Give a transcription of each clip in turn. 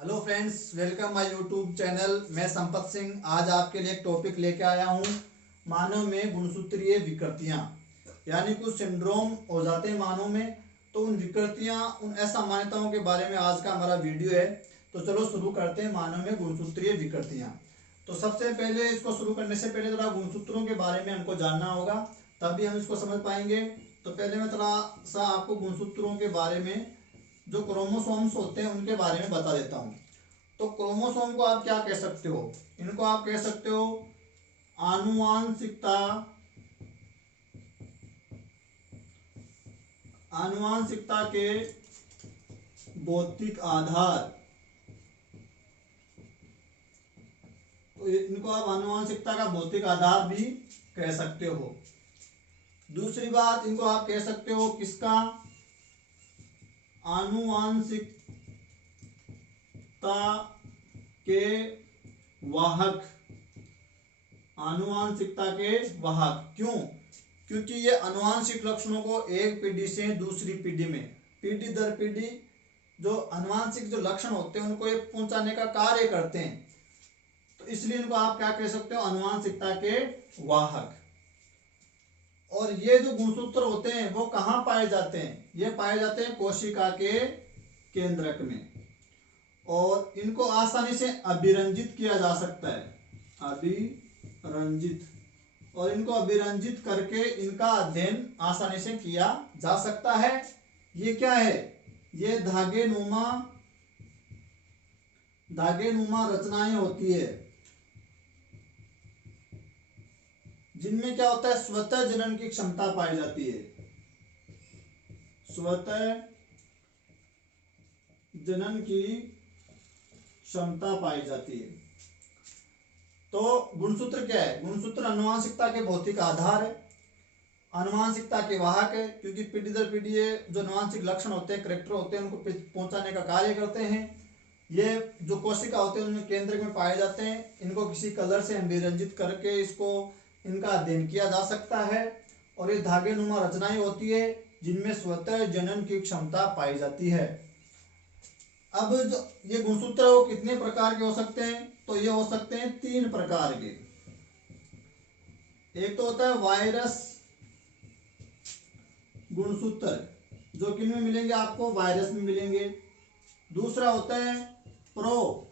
Hello friends, welcome my YouTube channel. मैं संपत सिंह आज आपके लिए एक टॉपिक लेके आया हूँ। मानव में गुणसूत्रीय विकृतियाँ, यानी कुछ सिंड्रोम हो जाते हैं मानव में, तो उन विकृतियाँ, उन असामान्यताओं के बारे में आज का हमारा वीडियो है। तो चलो शुरू करते हैं। मानव में गुणसूत्रीय विकृतियाँ। तो सबसे पहले इसको शुरू करने से पहले थोड़ा गुणसूत्रों के बारे में हमको जानना होगा, तभी हम इसको समझ पाएंगे। तो पहले मैं थोड़ा सा आपको गुणसूत्रों के बारे में, जो क्रोमोसोम्स होते हैं उनके बारे में बता देता हूँ। तो क्रोमोसोम को आप क्या कह सकते हो? इनको आप कह सकते हो आनुवांशिकता, आनुवांशिकता के भौतिक आधार। तो इनको आप आनुवांशिकता का भौतिक आधार भी कह सकते हो। दूसरी बात, इनको आप कह सकते हो किसका? आनुवांशिकता के वाहक। आनुवांशिकता के वाहक क्यों? क्योंकि ये आनुवांशिक लक्षणों को एक पीढ़ी से दूसरी पीढ़ी में, पीढ़ी दर पीढ़ी, जो आनुवांशिक जो लक्षण होते हैं उनको ये पहुंचाने का कार्य करते हैं। तो इसलिए इनको आप क्या कह सकते हो? आनुवांशिकता के वाहक। और ये जो गुणसूत्र होते हैं वो कहाँ पाए जाते हैं? ये पाए जाते हैं कोशिका के केंद्रक में, और इनको आसानी से अभिरंजित किया जा सकता है। अभिरंजित, और इनको अभिरंजित करके इनका अध्ययन आसानी से किया जा सकता है। ये क्या है? ये धागे नुमा रचनाएं होती है, जिनमें क्या होता है? स्वतः जनन की क्षमता पाई जाती है। स्वतः जनन की क्षमता पाई जाती है। तो गुणसूत्र क्या है? गुणसूत्र आनुवांशिकता के भौतिक आधार है, आनुवांशिकता के वाहक है, क्योंकि पीढ़ी दर पीढ़ी जो आनुवांशिक लक्षण होते हैं, करेक्टर होते हैं, उनको पहुंचाने का कार्य करते हैं। ये जो कोशिका होते हैं उनमें केंद्र में पाए जाते हैं। इनको किसी कलर से अभिरंजित करके इनका अध्ययन किया जा सकता है। और ये धागे नुमा रचनाएं होती है जिनमें स्वतः जनन की क्षमता पाई जाती है। अब जो ये गुणसूत्र वो कितने प्रकार के हो सकते हैं? तो ये हो सकते हैं 3 प्रकार के। एक तो होता है वायरस गुणसूत्र, जो किन में मिलेंगे? आपको वायरस में मिलेंगे। दूसरा होता है प्रो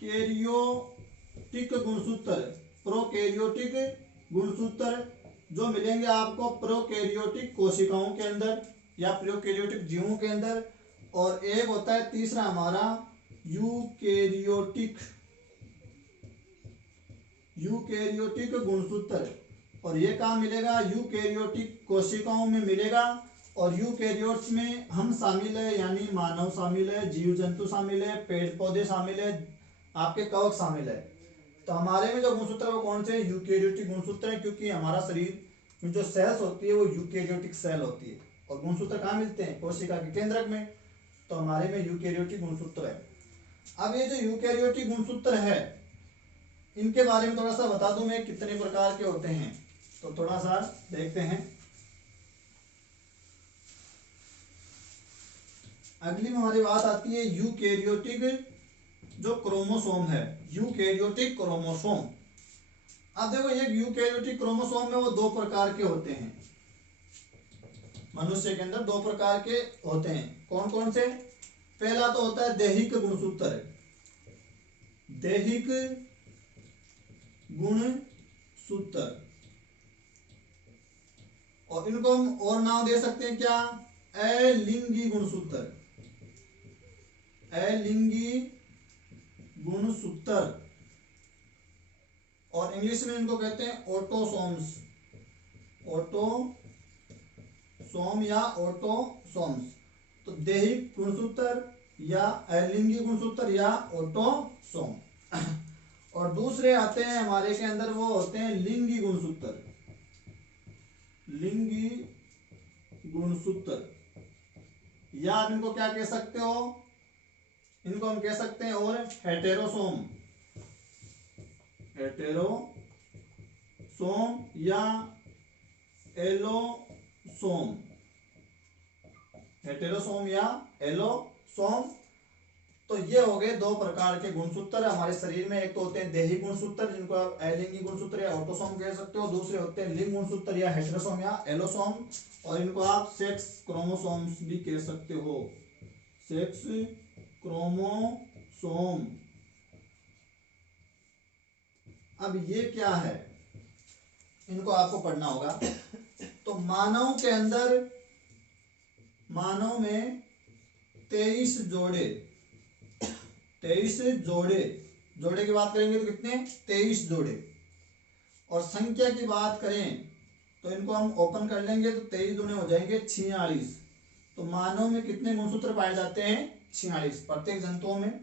कैरियोटिक गुणसूत्र, प्रोकैरियोटिक गुणसूत्र, जो मिलेंगे आपको प्रोकैरियोटिक कोशिकाओं के अंदर या प्रोकैरियोटिक जीवों के अंदर। और एक होता है तीसरा हमारा यूकैरियोटिक गुणसूत्र, और ये कहाँ मिलेगा? यूकैरियोटिक कोशिकाओं में मिलेगा। और यूकैरियोट्स में हम शामिल है, यानी मानव शामिल है, जीव जंतु शामिल है, पेड़ पौधे शामिल है, आपके कवक शामिल है। तो हमारे में जो गुणसूत्र है वो कौन से? यूकैरियोटिक गुणसूत्र है, क्योंकि हमारा शरीर में जो सेल्स होती है वो यूकैरियोटिक सेल होती है। और गुणसूत्र कहाँ मिलते हैं? कोशिका के केंद्रक में। तो हमारे में यूकैरियोटिक गुणसूत्र है। अब ये जो यूकैरियोटिक गुणसूत्र है, इनके बारे में थोड़ा सा बता दूं मैं, कितने प्रकार के होते हैं। तो थोड़ा सा देखते हैं। अगली में हमारी बात आती है यूकैरियोटिक जो क्रोमोसोम है, यूकैरियोटिक क्रोमोसोम। अब देखो, ये यूकैरियोटिक क्रोमोसोम में वो 2 प्रकार के होते हैं। मनुष्य के अंदर 2 प्रकार के होते हैं। कौन कौन से? पहला तो होता है दैहिक गुणसूत्र, दैहिक गुणसूत्र, और इनको हम और नाम दे सकते हैं क्या? अलिंगी गुणसूत्र, अलिंगी गुणसूत्र, और इंग्लिश में इनको कहते हैं ऑटोसोम्स, ऑटोसोम या ऑटोसोम्स। तो दैहिक गुणसूत्र या अलिंगी गुणसूत्र या ऑटोसोम। और दूसरे आते हैं हमारे के अंदर, वो होते हैं लिंगी गुणसूत्र, लिंगी गुणसूत्र, या आप इनको क्या कह सकते हो? इनको हम कह सकते हैं और हेटेरोसोम, हेटेरोसोम या एलोसोम, हेटेरोसोम या एलोसोम। तो ये हो गए दो प्रकार के गुणसूत्र हमारे शरीर में। एक तो होते हैं देही गुणसूत्र जिनको आप अलिंगी गुणसूत्र या ऑटोसोम कह सकते हो, दूसरे होते हैं लिंग गुणसूत्र या हेटेरोसोम या एलोसोम, और इनको आप सेक्स क्रोमोसोम्स भी कह सकते हो, सेक्स क्रोमोसोम। अब ये क्या है, इनको आपको पढ़ना होगा। तो मानव के अंदर, मानव में 23 जोड़े, 23 जोड़े, जोड़े की बात करेंगे तो कितने, 23 जोड़े। और संख्या की बात करें तो इनको हम ओपन कर लेंगे तो 23 दूने हो जाएंगे 46। तो मानव में कितने गुणसूत्र पाए जाते हैं, 46। प्रत्येक जंतुओं में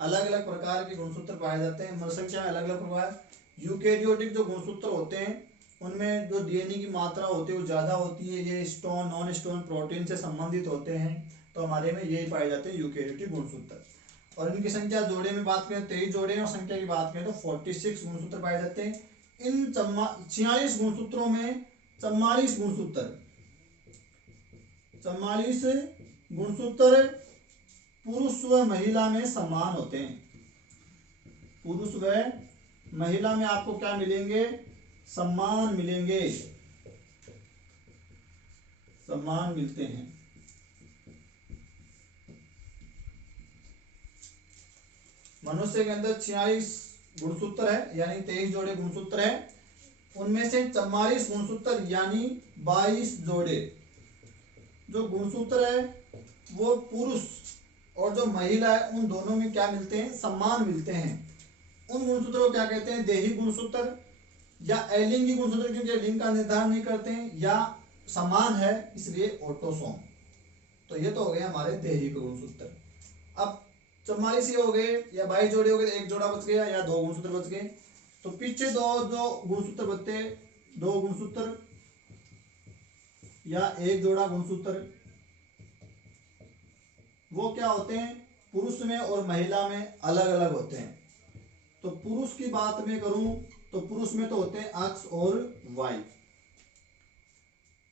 अलग अलग प्रकार के गुणसूत्र पाए जाते हैं, मतलब संख्या अलग अलग प्रकार। यूकेरियोटिक जो गुणसूत्र होते हैं उनमें जो डीएनए की मात्रा होती है वो ज़्यादा होती है, ये स्टोन नॉन स्टोन प्रोटीन से संबंधित होते हैं, तो हमारे में यही पाए जाते हैं यूकेरियोटिक गुणसूत्र। और इनकी संख्या जोड़े में बात करें 23 जोड़े हैं, और संख्या की बात करें तो 46 गुणसूत्र पाए जाते हैं। इन 46 गुणसूत्रों में 44 गुणसूत्र, 44 गुणसूत्र पुरुष व महिला में समान होते हैं। पुरुष व महिला में आपको क्या मिलेंगे, समान मिलेंगे, समान मिलते हैं। मनुष्य के अंदर 46 गुणसूत्र है, यानी 23 जोड़े गुणसूत्र है। उनमें से 44 गुणसूत्र यानी 22 जोड़े जो गुणसूत्र है वो पुरुष और जो महिला है उन दोनों में क्या मिलते हैं, समान मिलते हैं। उन गुणसूत्रों को क्या कहते हैं, देही गुणसूत्र या अलिंगी गुणसूत्र, क्योंकि लिंग का निर्धारण नहीं करते हैं, या समान है इसलिए ऑटोसोम। तो ये तो हो गए हमारे देही गुणसूत्र। अब 44 ही हो गए या 22 जोड़े हो गए, एक जोड़ा बच गया या दो गुणसूत्र बच गए। तो पीछे दो जो गुणसूत्र बचते, दो गुणसूत्र या एक जोड़ा गुणसूत्र, वो क्या होते हैं, पुरुष में और महिला में अलग अलग होते हैं। तो पुरुष की बात में करूं तो पुरुष में तो होते हैं एक्स और वाई,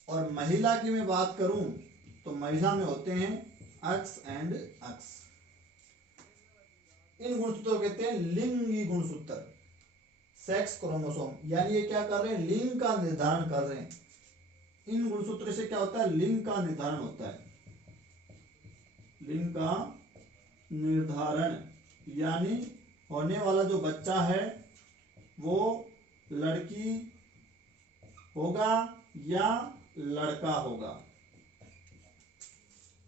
और महिला की मैं बात करूं तो महिला में होते हैं एक्स एंड एक्स। इन गुणसूत्रों को कहते हैं लिंगी गुणसूत्र, सेक्स क्रोमोसोम, यानी ये क्या कर रहे हैं, लिंग का निर्धारण कर रहे हैं। इन गुणसूत्र से क्या होता है, लिंग का निर्धारण होता है, लिंग का निर्धारण, यानी होने वाला जो बच्चा है वो लड़की होगा या लड़का होगा।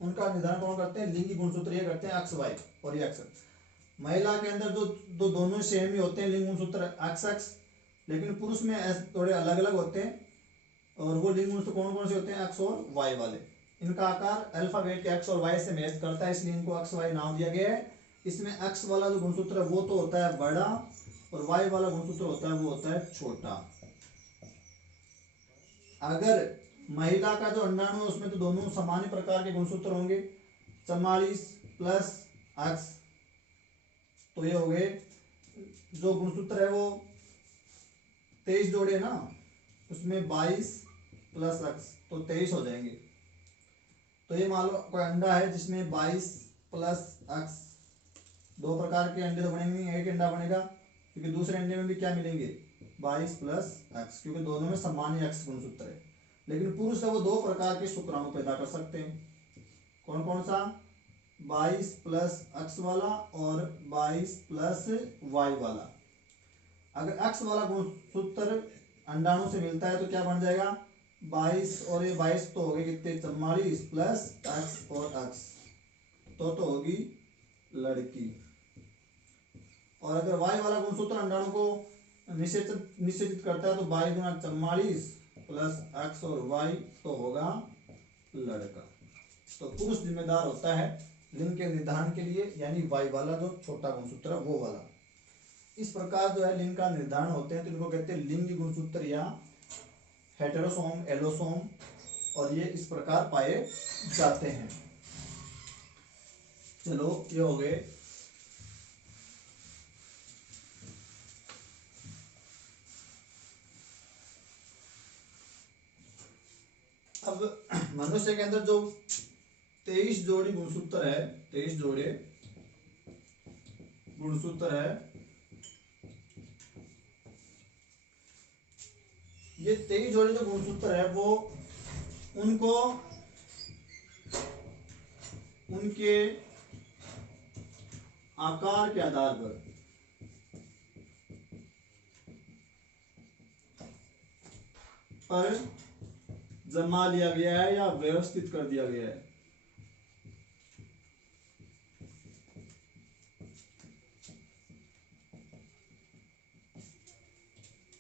उनका निर्धारण कौन करते हैं, लिंगी गुणसूत्र ये करते हैं, एक्स वाई और ये एक्स। महिला के अंदर जो दोनों सेम ही होते हैं लिंग गुणसूत्र एक्स एक्स, लेकिन पुरुष में थोड़े अलग अलग होते हैं, और वो लिंग गुणसूत्र कौन कौन से होते हैं, एक्स और वाई वाले। इनका आकार अल्फाबेट के एक्स और वाई से मैच करता है, इसलिए इनको एक्स वाई नाम दिया गया है। इसमें एक्स वाला जो गुणसूत्र है वो तो होता है बड़ा, और वाई वाला गुणसूत्र होता है वो होता है छोटा। अगर महिला का जो अंडाणु है उसमें तो दोनों समान प्रकार के गुणसूत्र होंगे, 44 प्लस एक्स, तो ये हो गए जो गुणसूत्र है वो 23 जोड़े ना, उसमें 22 प्लस एक्स तो 23 हो जाएंगे। तो ये मान लो कोई अंडा है जिसमें 22 प्लस एक्स, दो प्रकार के अंडे तो बनेंगे, एक अंडा बनेगा, क्योंकि दूसरे अंडे में भी क्या मिलेंगे, 22 प्लस एक्स, क्योंकि दोनों में समान ही एक्स गुणसूत्र है। लेकिन पुरुष है वो दो प्रकार के शुक्राणु पैदा कर सकते हैं, कौन कौन सा, 22 प्लस एक्स वाला और 22 प्लस वाई वाला। अगर एक्स वाला गुणसूत्र अंडाणु से मिलता है तो क्या बन जाएगा, 22 और ये 22 तो हो गए कितने, 44 प्लस एक्स और एक्स, तो होगी लड़की। और अगर वाई वाला गुणसूत्र अंडाणु को निषेचित करता है तो 22 गुना 44 प्लस एक्स और वाई तो होगा लड़का। तो पुरुष जिम्मेदार होता है लिंग के निर्धारण के लिए, यानी वाई वाला जो छोटा गुणसूत्र है वो वाला। इस प्रकार जो है लिंग का निर्धारण होते हैं, तो इनको कहते हैं लिंगी गुणसूत्र या हेटेरोसोम एलोसोम, और ये इस प्रकार पाए जाते हैं। चलो ये हो गए। अब मनुष्य के अंदर जो 23 जोड़ी गुणसूत्र है, 23 जोड़े, गुणसूत्र है, ये 23 जोड़े जो गुणसूत्र है वो उनको उनके आकार के आधार पर जमा लिया गया है या व्यवस्थित कर दिया गया है।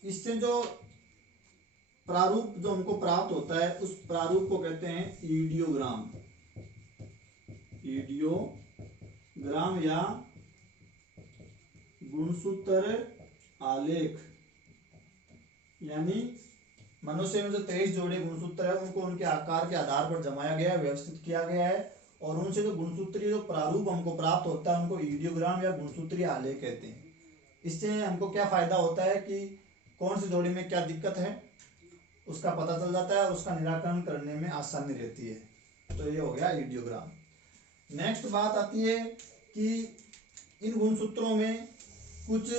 इससे जो प्रारूप जो हमको प्राप्त होता है उस प्रारूप को कहते हैं ईडियोग्राम। ईडियोग्राम या गुणसूत्र आलेख। यानी मनुष्य में जो 23 जोड़े गुणसूत्र है उनको उनके आकार के आधार पर जमाया गया है, व्यवस्थित किया गया है, और उनसे जो गुणसूत्रीय जो प्रारूप हमको प्राप्त होता है उनको ईडियोग्राम या गुणसूत्रीय आलेख कहते हैं। इससे हमको क्या फायदा होता है कि कौन सी जोड़ी में क्या दिक्कत है उसका पता चल जाता है और उसका निराकरण करने में आसानी रहती है। तो ये हो गया ईडियोग्राम। नेक्स्ट बात आती है कि इन गुणसूत्रों में कुछ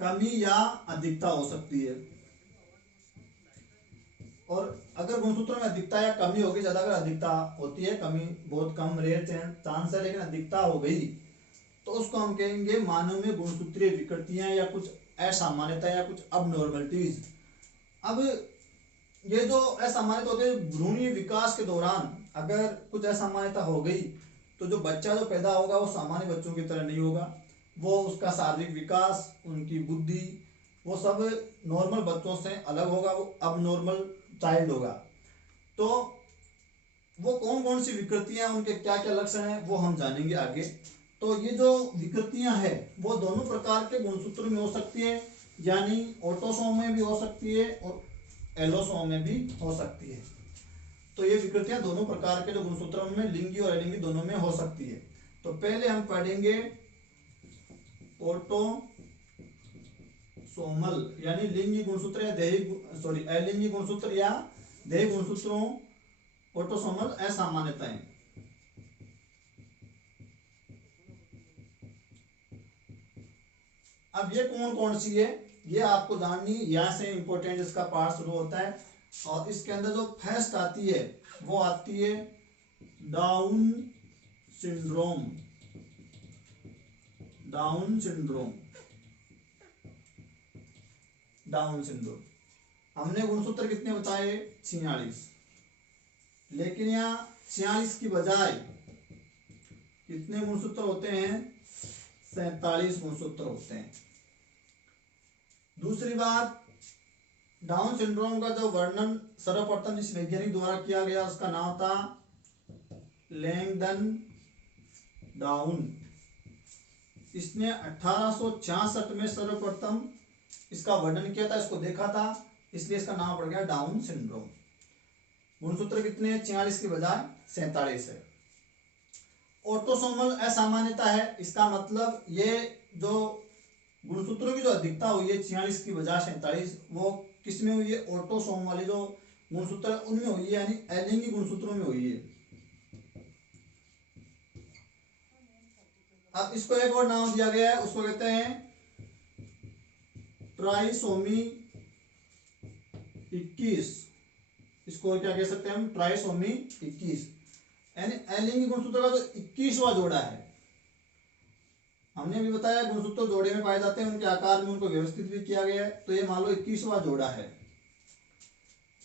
कमी या अधिकता हो सकती है, और अगर गुणसूत्रों में अधिकता या कमी होगी, ज्यादा अगर अधिकता होती है, कमी बहुत कम रेयर चांस है, लेकिन अधिकता हो गई तो उसको हम कहेंगे मानव में गुणसूत्रीय विकृतियां या कुछ असामान्यता या कुछ अबनॉर्मलिटीज। अब ये जो असामान्यता होते हैं भ्रूणीय विकास के दौरान अगर कुछ असामान्यता हो गई तो जो बच्चा जो पैदा होगा वो सामान्य बच्चों की तरह नहीं होगा, वो उसका शारीरिक विकास, उनकी बुद्धि, वो सब नॉर्मल बच्चों से अलग होगा, वो अब नॉर्मल चाइल्ड होगा। तो वो कौन कौन सी विकृतियां, उनके क्या क्या लक्षण हैं वो हम जानेंगे आगे। तो ये जो विकृतियां हैं वो दोनों प्रकार के गुणसूत्र में हो सकती है, यानी ऑटोसोम में भी हो सकती है और एलोसोम में भी हो सकती है। तो ये विकृतियां दोनों प्रकार के जो गुणसूत्र उनमें लिंगी और अलिंगी दोनों में हो सकती है। तो पहले हम पढ़ेंगे ऑटोसोमल यानी लिंगी गुणसूत्र या देही अलिंगी गुणसूत्र या देही गुणसूत्रों, ऑटोसोमल असामान्यताएं। अब ये कौन कौन सी है ये आपको जाननी, यहाँ से इंपॉर्टेंट इसका पार्ट शुरू होता है। और इसके अंदर जो फर्स्ट आती है वो आती है डाउन सिंड्रोम। डाउन सिंड्रोम हमने गुणसूत्र कितने बताए 46, लेकिन यहाँ 46 की बजाय कितने गुणसूत्र होते हैं 47 गुणसूत्र होते हैं। दूसरी बात, डाउन सिंड्रोम का जो वर्णन सर्वप्रथम जिस वैज्ञानिक द्वारा किया गया उसका नाम था लैंगडन डाउन। इसने 1866 में सर्वप्रथम इसका वर्णन किया था, इसको देखा था, इसलिए इसका नाम पड़ गया डाउन सिंड्रोम। गुणसूत्र कितने 46 की बजाय 47 है। ऑटोसोमल असामान्यता है, इसका मतलब ये जो गुणसूत्रों की जो अधिकता हुई है 46 की बजाय 47, वो किस में हुई है, ऑटोसोम वाले जो गुणसूत्र उनमें हुई है, यानी अलिंगी गुणसूत्रों में हुई है। अब इसको एक और नाम दिया गया है, उसको कहते हैं ट्राइसोमी 21। इसको क्या कह सकते हैं हम, ट्राइसोमी 21, यानी अलिंगी गुणसूत्र का जो 21वां जोड़ा है। हमने भी बताया गुणसूत्र जोड़े में पाए जाते हैं, उनके आकार में उनको व्यवस्थित भी किया गया है, तो ये मान लो 21वां जोड़ा है।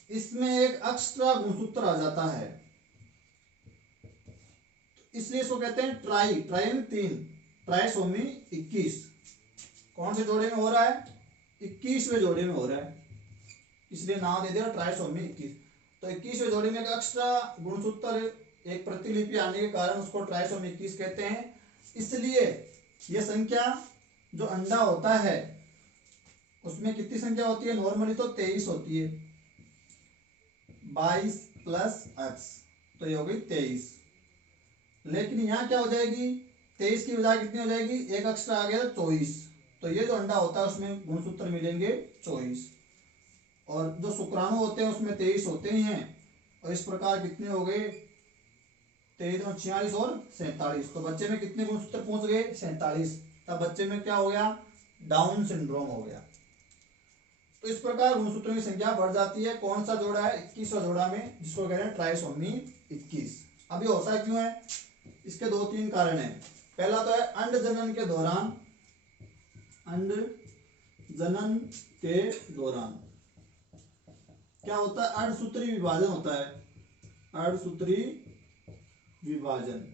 इसमें एक एक्स्ट्रा गुणसूत्र आ जाता है, इसलिए इसको कहते हैं ट्राइन 3, ट्राइसोमी 21। कौन से जोड़े में हो रहा है, 21वें जोड़े में हो रहा है, इसलिए नाम दे दिया ट्राइसोमी 21। तो 21वें जोड़े में एक एक्स्ट्रा गुणसूत्र, एक प्रतिलिपि आने के कारण उसको ट्राइसोमी 21 कहते हैं। इसलिए यह संख्या जो अंडा होता है उसमें कितनी संख्या होती है, नॉर्मली तो 23 होती है, 22 प्लस x, तो ये हो गई 23। लेकिन यहाँ क्या हो जाएगी, 23 की बजाय कितनी हो जाएगी, एक एक्स्ट्रा आ गया 24, तो ये जो अंडा होता है उसमें गुणसूत्र मिलेंगे 24, और जो शुक्राणु होते हैं उसमें 23 होते ही हैं, और इस प्रकार कितने हो गए 23 में 46 और 47, तो बच्चे में कितने गुणसूत्र पहुंच गए? 47। तब बच्चे में क्या हो गया? डाउन सिंड्रोम हो गया। तो इस प्रकार गुणसूत्रों की संख्या बढ़ जाती है। कौन सा जोड़ा है? 21वां जोड़ा में, जिसको कह रहे हैं ट्राइसोमी 21। अब ये होता क्यों है? इसके 2-3 कारण हैं। पहला तो है अंड जनन के दौरान, अंड जनन के दौरान क्या होता है? अर्धसूत्री विभाजन होता है, अर्धसूत्री विभाजन।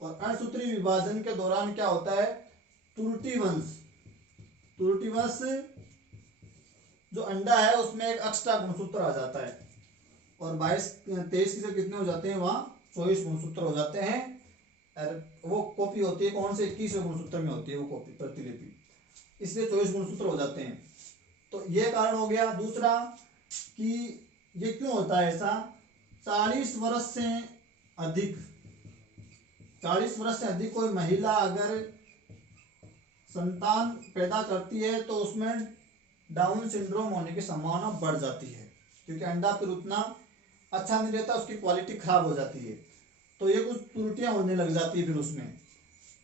और अर्धसूत्री विभाजन के दौरान क्या होता है? त्रुटिवंश, त्रुटिवश जो अंडा है उसमें एक एक्स्ट्रा गुणसूत्र आ जाता है, और 22-23 से कितने हो जाते हैं? वहां 24 गुणसूत्र हो जाते हैं। और वो कॉपी होती है कौन से? 21वें गुणसूत्र में होती है वो कॉपी, प्रतिलिपि, इसलिए 24 गुणसूत्र हो जाते हैं। तो ये कारण हो गया। दूसरा कि ये क्यों होता है ऐसा? 40 वर्ष से अधिक, 40 वर्ष से अधिक कोई महिला अगर संतान पैदा करती है तो उसमें डाउन सिंड्रोम होने की संभावना बढ़ जाती है, क्योंकि अंडा फिर उतना अच्छा नहीं रहता, उसकी क्वालिटी खराब हो जाती है, तो ये कुछ त्रुटियां होने लग जाती है फिर उसमें।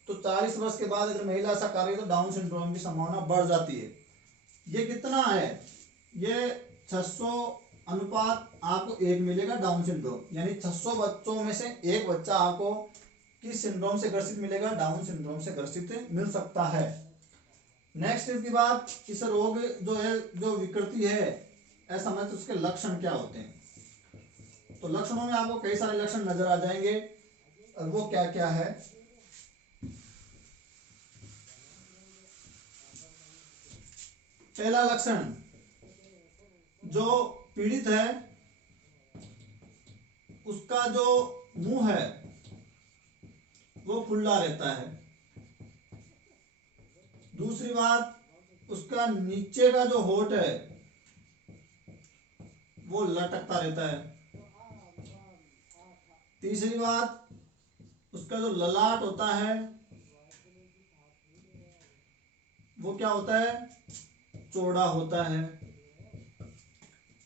तो 40 वर्ष के बाद अगर महिला ऐसा कर रही है तो डाउन सिंड्रोम की संभावना बढ़ जाती है। ये कितना है? ये 600 अनुपात आपको 1 मिलेगा डाउन सिंड्रोम, यानी 600 बच्चों में से एक बच्चा आपको किस सिंड्रोम से ग्रसित मिलेगा? डाउन सिंड्रोम से ग्रसित मिल सकता है। नेक्स्ट इसकी बात, इस रोग जो है, जो विकृति है ऐसा समझ, तो उसके लक्षण क्या होते हैं? तो लक्षणों में आपको कई सारे लक्षण नजर आ जाएंगे, और वो क्या क्या है? पहला लक्षण, जो पीड़ित है उसका जो मुंह है वो खुला रहता है। दूसरी बात, उसका नीचे का जो होठ है वो लटकता रहता है। तीसरी बात, उसका जो ललाट होता है वो क्या होता है? चौड़ा होता है।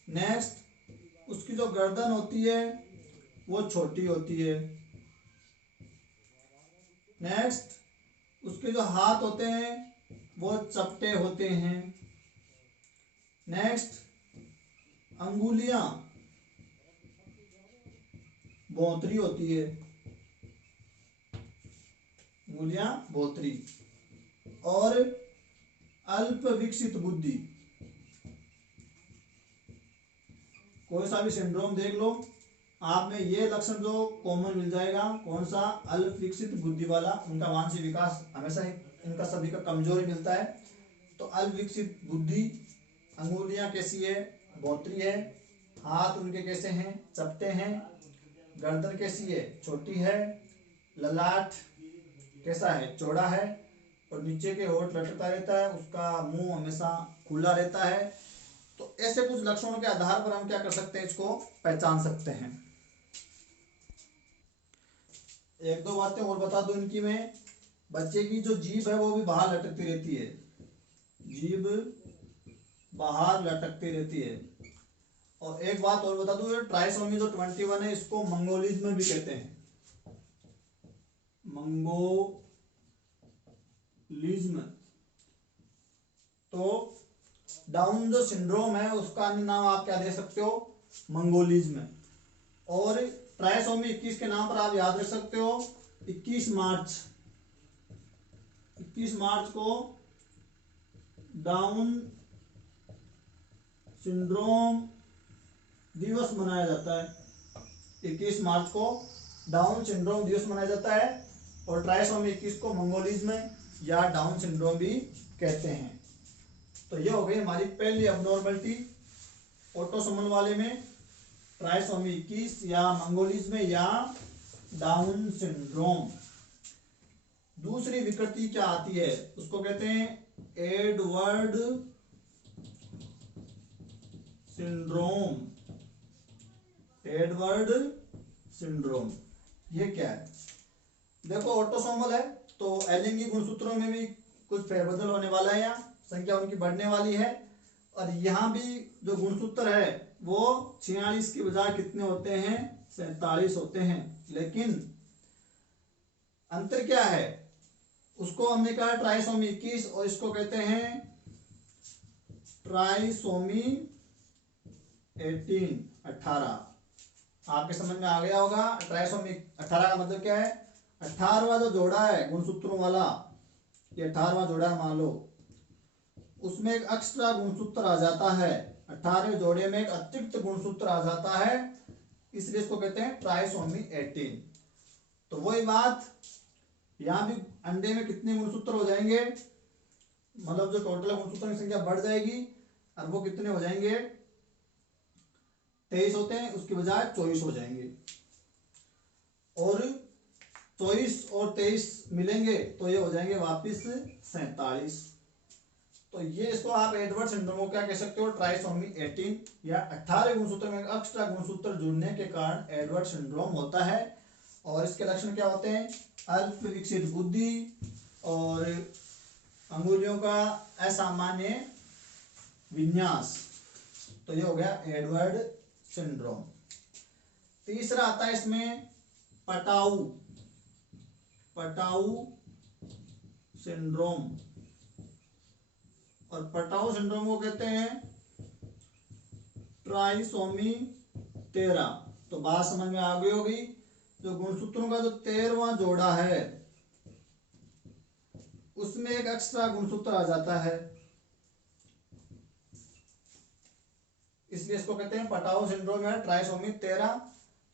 नेक्स्ट, उसकी जो गर्दन होती है वो छोटी होती है। नेक्स्ट, उसके जो हाथ होते हैं वो चपटे होते हैं। नेक्स्ट, अंगुलियां बोतरी होती है, अंगुलियां बोतरी। और अल्प विकसित बुद्धि, कोई सा भी सिंड्रोम देख लो, आप में ये लक्षण जो कॉमन मिल जाएगा। कौन सा? अल्प विकसित बुद्धि वाला, उनका मानसिक विकास हमेशा इनका सभी का कमजोर मिलता है। तो अल्प विकसित बुद्धि, अंगुलियां कैसी है? बोतरी है। हाथ उनके कैसे हैं? चपटे हैं। गर्दन कैसी है? छोटी है। ललाट कैसा है? चौड़ा है। और नीचे के होठ लटकता रहता है, उसका मुंह हमेशा खुला रहता है। तो ऐसे कुछ लक्षणों के आधार पर हम क्या कर सकते हैं? इसको पहचान सकते हैं। एक दो बातें और बता दूं इनकी में। बच्चे की जो जीभ है वो भी बाहर लटकती रहती है, जीभ बाहर लटकती रहती है। और एक बात और बता दूं, ट्राइसोमी जो 21 है इसको मंगोलिज्म भी कहते हैं, मंगोलिज्म। तो डाउन जो सिंड्रोम है उसका अन्य नाम आप क्या दे सकते हो? मंगोलिज्म। और ट्राइसोमी 21 के नाम पर आप याद रख सकते हो 21 मार्च, 21 मार्च को डाउन सिंड्रोम दिवस मनाया जाता है। 21 मार्च को डाउन सिंड्रोम दिवस मनाया जाता है। और ट्राइसोमी 21 को मंगोलिज्म या डाउन सिंड्रोम भी कहते हैं। तो ये हो गई हमारी पहली अबनॉर्मलिटी ऑटोसोमल वाले में, ट्राइसोमी 21 या मंगोलिज्म या डाउन सिंड्रोम। दूसरी विकृति क्या आती है? उसको कहते हैं एडवर्ड सिंड्रोम, एडवर्ड सिंड्रोम। ये क्या है? देखो ऑटोसोमल है तो एलिंगी गुणसूत्रों में भी कुछ फेरबदल होने वाला है, यहाँ संख्या उनकी बढ़ने वाली है। और यहाँ भी जो गुणसूत्र है वो 46 की बजाय कितने होते हैं? 47 होते हैं। लेकिन अंतर क्या है, उसको हमने कहा ट्राइसोमी 21 और इसको कहते हैं ट्राइसोमी 18। आपके समझ में आ गया होगा। ट्राइसोमी 18 का मतलब क्या है, 18वां जो जोड़ा है गुणसूत्रों वाला, ये 18वां जोड़ा है मान लो, उसमें एक एक्स्ट्रा गुणसूत्र आ जाता है, 18वें जोड़े में एक अतिरिक्त गुणसूत्र आ जाता है, इसलिए इसको कहते हैं ट्राइसोमी 18। तो वही बात यहां भी अंडे में कितने गुणसूत्र हो जाएंगे, मतलब जो टोटल गुणसूत्रों की संख्या बढ़ जाएगी और वो कितने हो जाएंगे, 23 होते हैं उसकी बजाय 24 हो जाएंगे, और 24 और 23 मिलेंगे तो ये हो जाएंगे वापिस 47। तो ये इसको आप एडवर्ड सिंड्रोम को क्या कह सकते हो, ट्राइसोमी 18 या 18 गुणसूत्र में एक्स्ट्रा गुणसूत्र जुड़ने के कारण एडवर्ड सिंड्रोम होता है। और इसके लक्षण क्या होते हैं, अल्प विकसित बुद्धि और अंगुलियों का असामान्य विन्यास। तो ये हो गया एडवर्ड सिंड्रोम। तीसरा आता है इसमें पटाऊ, पटाऊ सिंड्रोम। और पटाऊ सिंड्रोम को कहते हैं ट्राइसोमी 13। तो बात समझ में आ गई होगी, जो गुणसूत्रों का जो 13वां जोड़ा है उसमें एक एक्स्ट्रा गुणसूत्र आ जाता है, इसलिए इसको कहते हैं पटाऊ सिंड्रोम या ट्राइसोमी 13।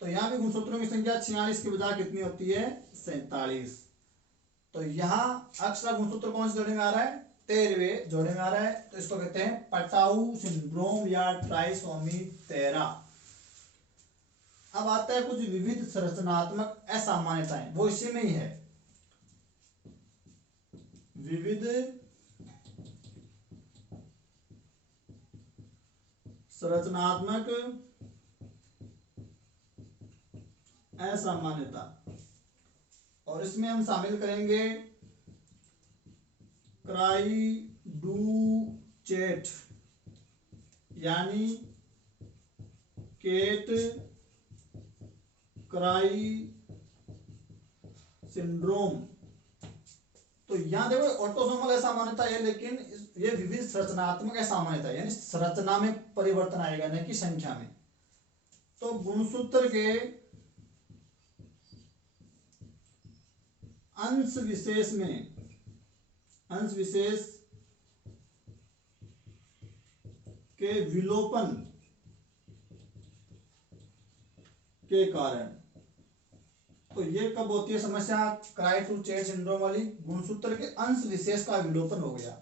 तो यहाँ भी गुणसूत्रों की संख्या 46 की बजाय कितनी होती है, 47। तो यहाँ एक्स्ट्रा गुणसूत्र कौन से जोड़े में आ रहा है, 13वें जोड़े में आ रहा है, तो इसको कहते हैं पटाऊ सिंड्रोम या ट्राइसोमी 13। अब आता है कुछ विविध संरचनात्मक असामान्यताएं, वो इसी में ही है, विविध संरचनात्मक असामान्यता। और इसमें हम शामिल करेंगे क्राइडुचेट यानी केट क्राई सिंड्रोम। तो यहां देखो ऑटोसोमल असामान्यता है, लेकिन ये विविध संरचनात्मक असामान्यता यानी संरचना में परिवर्तन आएगा न कि संख्या में। तो गुणसूत्र के अंश विशेष में, अंश विशेष के विलोपन के कारण, तो ये कब होती है समस्या, क्राइडुचेट सिंड्रोम वाली, गुणसूत्र के अंश विशेष का विलोपन हो गया।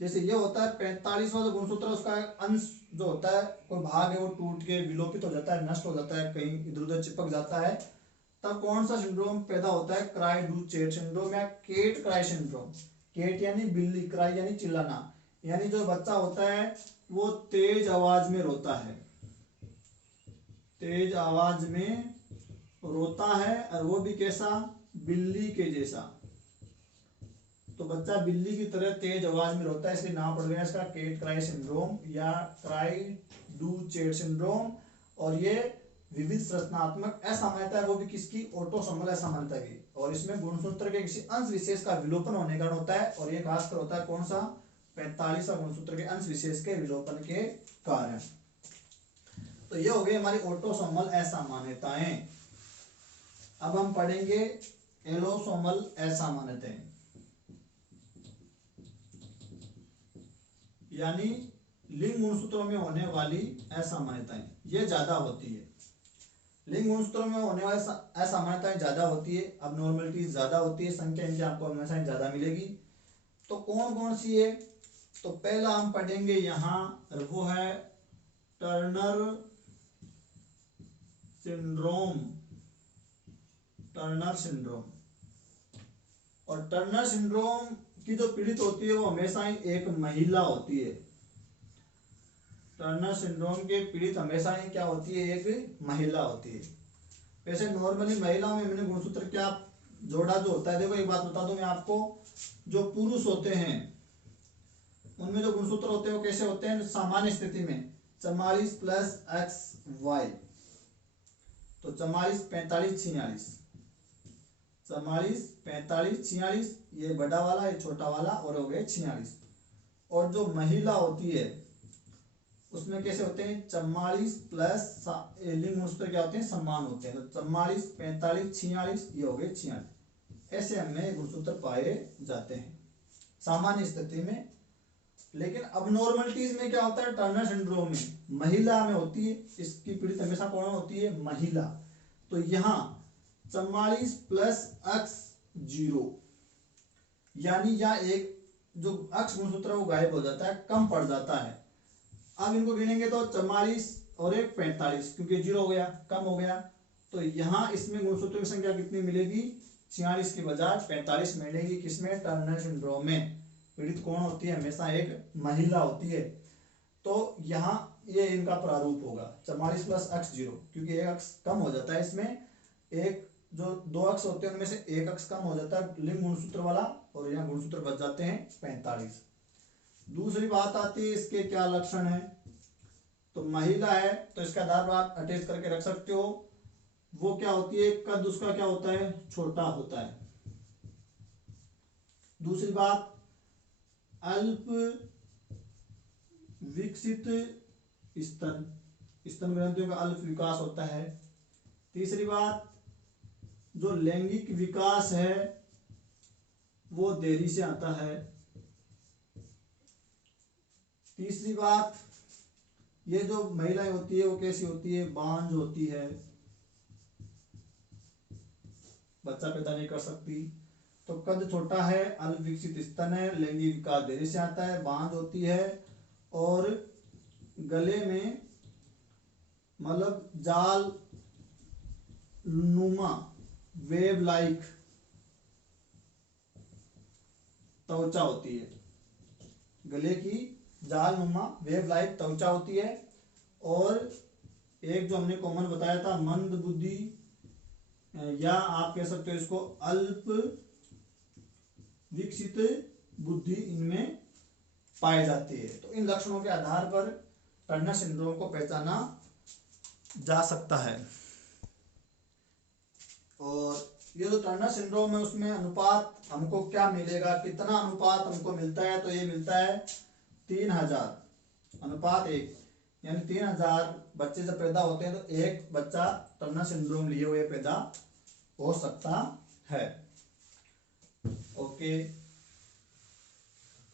जैसे ये होता है 45वां जो गुणसूत्र, उसका अंश जो होता है, कोई भाग है वो टूट के विलोपित हो जाता है, नष्ट हो जाता है, कहीं इधर उधर चिपक जाता है, तब कौन सा सिंड्रोम पैदा होता है, क्राइडुचेट सिंड्रोम या केट क्राई सिंड्रोम। केट यानी बिल्ली, क्राई यानी चिल्लाना, यानी जो बच्चा होता है वो तेज आवाज में रोता है, तेज आवाज में रोता है, और वो भी कैसा, बिल्ली के जैसा। तो बच्चा बिल्ली की तरह तेज आवाज में रोता है, इसलिए नाम पड़ गया इसका केट क्राई सिंड्रोम या क्राइडुचेट सिंड्रोम। और ये विविध संरचनात्मक असामान्यता है, वो भी किसकी, ऑटोसोमल असामान्यता की। और इसमें गुणसूत्र के किसी अंश विशेष का विलोपन होने के कारण होता है, और ये खासकर होता है कौन सा, 45वां गुणसूत्र के अंश विशेष के विलोपन के कारण। तो ये हो गई हमारी ऑटोसोमल असामान्यताएं। अब हम पढ़ेंगे एलोसोमल असामान्यताएं, यानी लिंग गुणसूत्रों में होने वाली असामान्यताएं, ये ज्यादा होती है। लिंग गुणसूत्रों में होने वाली असामान्यताएं ज्यादा होती है, अब नॉर्मलिटी ज्यादा होती है, संख्या इनकी आपको हमेशा ज्यादा मिलेगी। तो कौन कौन सी है, तो पहला हम पढ़ेंगे यहाँ, वो है टर्नर सिंड्रोम, टर्नर सिंड्रोम। और टर्नर सिंड्रोम की जो पीड़ित होती है वो हमेशा ही एक महिला होती है। टर्नर सिंड्रोम के पीड़ित हमेशा ही क्या होती है, एक महिला होती है। वैसे नॉर्मली महिलाओं में मैंने गुणसूत्र क्या जोड़ा जो होता है, देखो एक बात बता दूं मैं आपको, जो पुरुष होते हैं उनमें जो गुणसूत्र होते हैं वो कैसे होते हैं, सामान्य स्थिति में 44 प्लस XY, तो 44 45 46, 44, 45, 46, ये बड़ा वाला, ये छोटा वाला, और हो गए 46। और जो महिला होती है उसमें कैसे होते हैं, 44 प्लस लिंग गुणसूत्र क्या होते हैं, समान होते हैं। तो 44, 45, 46, ये हो गए 46। ऐसे हमें गुणसूत्र पाए जाते हैं सामान्य स्थिति में। लेकिन अब नॉर्मलिटीज में क्या होता है, टर्नर सिंड्रोम में महिला में होती है, इसकी पीड़ित हमेशा कौन होती है, महिला। तो यहाँ 44 प्लस x 0, यानी यहाँ एक जो अक्ष गुणसूत्र है वो गायब हो जाता है, कम पड़ जाता है। अब इनको गिनेंगे तो 44 और एक 45, क्योंकि 0 हो गया, कम हो गया। तो यहाँ इसमें गुणसूत्रों की संख्या कितनी मिलेगी, 46 की बजाय 45 मिलेगी। किसमें, टर्नर सिंड्रोम में। पीड़ित कौन होती है, हमेशा एक महिला होती है। तो यहाँ ये इनका प्रारूप होगा 44 प्लस x 0, क्योंकि एक अक्ष कम हो जाता है इसमें, एक जो दो अक्ष होते हैं उनमें से एक अक्ष कम हो जाता है लिंग गुणसूत्र वाला, और यहाँ गुणसूत्र बच जाते हैं 45। दूसरी बात आती है इसके क्या लक्षण है। तो महिला है तो इसका आधार पर आप अटैच करके रख सकते हो। वो क्या होती है, कद उसका क्या होता है, छोटा होता है। दूसरी बात, अल्प विकसित स्तन, स्तन ग्रंथियों का अल्प विकास होता है। तीसरी बात, जो लैंगिक विकास है वो देरी से आता है। तीसरी बात, ये जो महिलाएं होती है वो कैसी होती है, बांझ होती है, बच्चा पैदा नहीं कर सकती। तो कद छोटा है, अल्प विकसित स्तन है, लैंगिक विकास देरी से आता है, बांझ होती है, और गले में मतलब जाल नुमा वेब लाइक त्वचा होती है, गले की जाल नुमा वेब लाइक त्वचा होती है। और एक जो हमने कॉमन बताया था, मंद बुद्धि, या आप कह सकते हो इसको अल्प विकसित बुद्धि इनमें पाई जाती है। तो इन लक्षणों के आधार पर टर्नर सिंड्रोम को पहचाना जा सकता है। और ये जो टर्नर सिंड्रोम है उसमें अनुपात हमको क्या मिलेगा, कितना अनुपात हमको मिलता है, तो ये मिलता है 3000 अनुपात 1, यानी 3000 बच्चे जब पैदा होते हैं तो एक बच्चा टर्नर सिंड्रोम लिए हुए पैदा हो सकता है। ओके,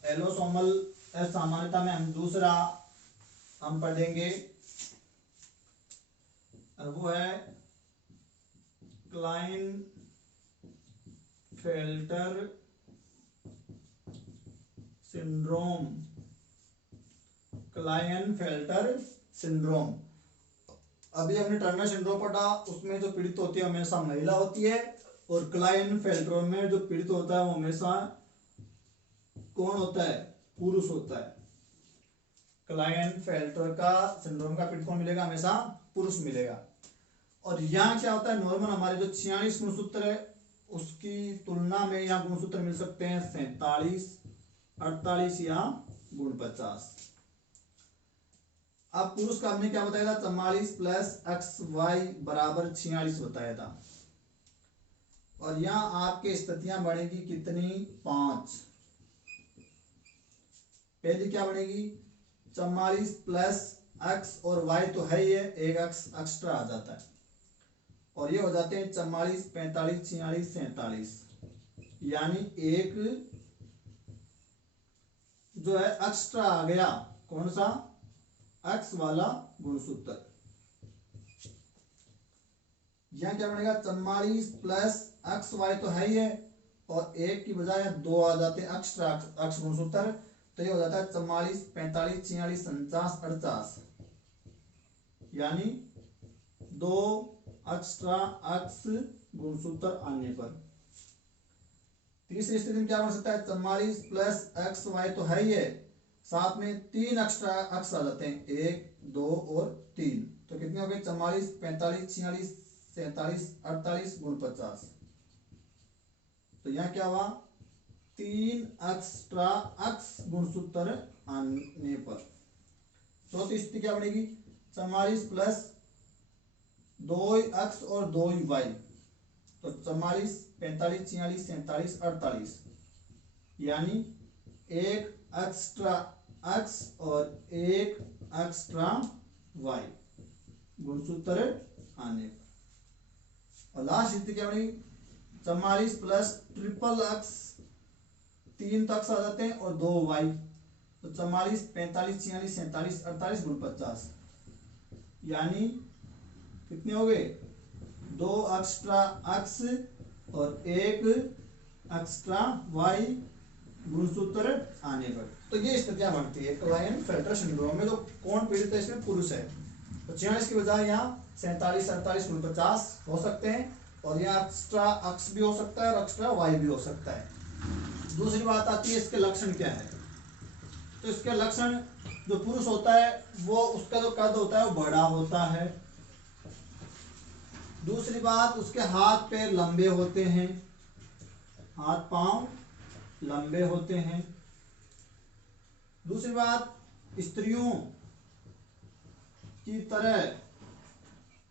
एलोसोमल सामान्यता में हम दूसरा हम पढ़ेंगे, वो है क्लाइनफेल्टर सिंड्रोम। क्लाइनफेल्टर सिंड्रोम, अभी हमने टर्नर सिंड्रोम पढ़ा, उसमें जो पीड़ित होती है हमेशा महिला होती है, और क्लाइनफेल्टर में जो पीड़ित होता है वो हमेशा कौन होता है, पुरुष होता है। क्लाइनफेल्टर का सिंड्रोम का पीड़ित कौन मिलेगा, हमेशा पुरुष मिलेगा। और यहाँ क्या होता है, नॉर्मल हमारे जो 46 गुणसूत्र है उसकी तुलना में यहाँ गुणसूत्र मिल सकते हैं 47, 48 या 49। अब पुरुष का हमने क्या बताया था, 44 प्लस एक्स वाई बराबर 46 बताया था। और यहाँ आपके स्थितियां बढ़ेगी कितनी, 5। पहली क्या बढ़ेगी, 44 प्लस एक्स और वाई तो है ही है, एक एक्स एक्स्ट्रा आ जाता है, और ये हो जाते हैं 44, 45, 46, 47, यानी एक जो है एक्स्ट्रा आ गया, कौन सा, एक्स वाला गुणसूत्र। यहाँ क्या बनेगा, 44 प्लस एक्स वाई तो है ही है, और एक की बजाय 2 आ जाते हैं एक्स्ट्रा एक्स गुणसूत्र, तो ये हो जाता है 44, 45, 46, 49, 48, यानी 2 एक्स्ट्रा एक्स गुणसूत्र आने पर। तीसरी स्थिति में क्या बन सकता है, 44 प्लस एक्स वाई तो है ही है, साथ में 3 एक्स्ट्रा एक्स आ जाते हैं, 1, 2 और 3, तो कितने हो गए, 44, 45, 46, 47, 48, 49। तो यहाँ क्या हुआ, 3 एक्स्ट्रा एक्स गुणसूत्र आने पर। चौथी स्थिति क्या बनेगी, 44 प्लस 2 एक्स और 2 वाई, तो 44, 45, 46, 47, 48, यानी एक एक्स्ट्रा एक्स और एक एक्स्ट्रा वाई गुणसूत्र आने पर। और लास्ट स्थिति क्या बनी, 44 प्लस ट्रिपल एक्स, 3 तक आ जाते हैं और 2 वाई, तो 44, 45, 46, 47, 48 गुण 50, यानी कितने हो गए, 2 एक्स्ट्रा एक्स और एक एक्स्ट्रा वाई गुणसूत्र आने पर। तो ये स्थितियां बनती है क्लाइनेन-फेल्टर सिंड्रोम में। जो कौन पीड़ित है इसमें, पुरुष है। तो 46 की बजाय यहाँ 47, 48 गुण 50 हो सकते हैं, और यहाँ एक्स्ट्रा एक्स भी हो सकता है और एक्स्ट्रा वाई भी हो सकता है। दूसरी बात आती है इसके लक्षण क्या है। तो इसके लक्षण, जो पुरुष होता है वो उसका जो कद होता है वो बड़ा होता है। दूसरी बात, उसके हाथ पैर लंबे होते हैं, हाथ पांव लंबे होते हैं। दूसरी बात, स्त्रियों की तरह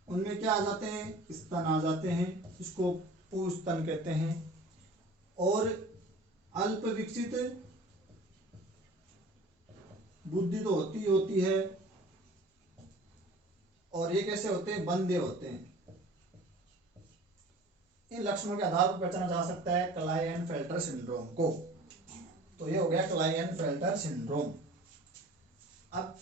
उनमें क्या आ जाते हैं, स्तन आ जाते हैं, इसको पुंस्तन कहते हैं। और अल्प विकसित बुद्धि तो होती है, और ये कैसे होते हैं, बंदे होते हैं। इन लक्षणों के आधार पर पहचाना जा सकता है क्लाइनेन-फेल्टर सिंड्रोम को। तो ये हो गया क्लाइनेन-फेल्टर सिंड्रोम। अब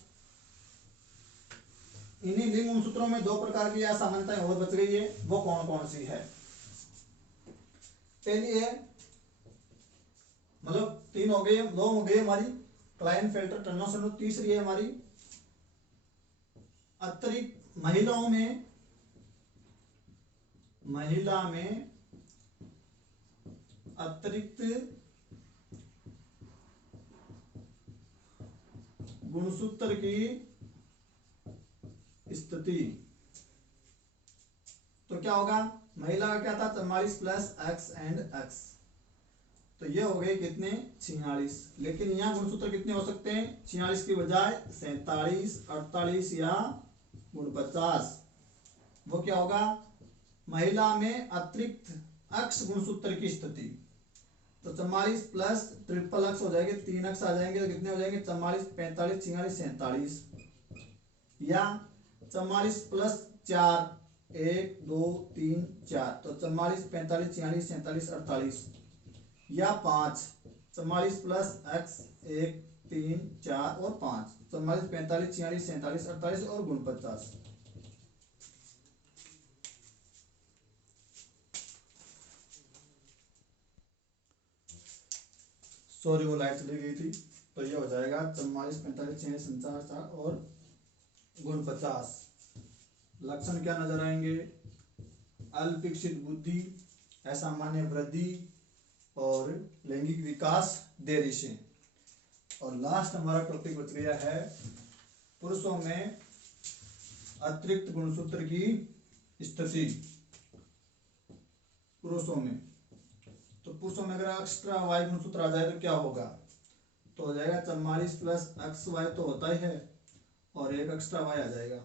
इन्हीं लिंग गुणसूत्रों में 2 प्रकार की असामान्यताएं और बच गई है, वो कौन कौन सी है। पहली है, मतलब 3 हो गई, 2 हो गई हमारी क्लाइनेन-फेल्टर टर्नर सिंड्रोम। तीसरी है हमारी अतिरिक्त महिला में अतिरिक्त गुणसूत्र की स्थिति। तो क्या होगा, महिला का क्या था, 44 प्लस एक्स एंड एक्स, तो ये हो गए कितने, 46। लेकिन यहाँ गुणसूत्र कितने हो सकते हैं, 46 की बजाय 47, 48 या गुण 50। वो क्या होगा, महिला में अतिरिक्त एक्स गुणसूत्र की स्थिति। तो 44 प्लस ट्रिपल एक्स हो जाएंगे, 3 एक्स आ जाएंगे, तो कितने हो जाएंगे, 44, 45, 46, 47, या 44 प्लस 4, 1, 2, 3, 4, तो 44, 45, 46, 47, 48, या 5, 44 प्लस एक्स, 1, 3, 4 और 5, 44, 45, 46, 47, 48 और गुण 50। सॉरी, वो लाइट चली गई थी। तो ये हो जाएगा 44, 45, 46, 47 और गुण 50। लक्षण क्या नजर आएंगे, अल्प विकसित बुद्धि, असामान्य वृद्धि और लैंगिक विकास देरी से। और लास्ट हमारा टॉपिक बच गया है पुरुषों में अतिरिक्त गुणसूत्र की स्थिति। पुरुषों में, तो पुरुषों में अगर एक्स्ट्रा वाई गुणसूत्र आ जाए तो क्या होगा, तो हो जाएगा 44 प्लस एक्स वाई तो होता ही है, और एक एक्स्ट्रा वाई आ जाएगा,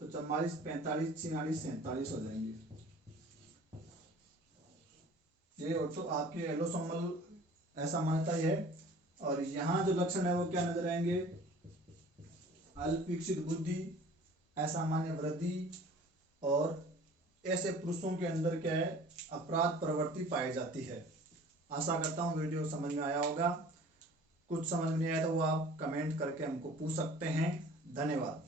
तो 44, 45, 46, 47 हो जाएंगे। ये और तो आपकी एलोसोमल असामान्यता है। और यहाँ जो लक्षण है वो क्या नजर आएंगे, अल्प विकसित बुद्धि, असामान्य वृद्धि, और ऐसे पुरुषों के अंदर क्या है, अपराध प्रवृत्ति पाई जाती है। आशा करता हूँ वीडियो समझ में आया होगा। कुछ समझ में नहीं आया तो वो आप कमेंट करके हमको पूछ सकते हैं। धन्यवाद।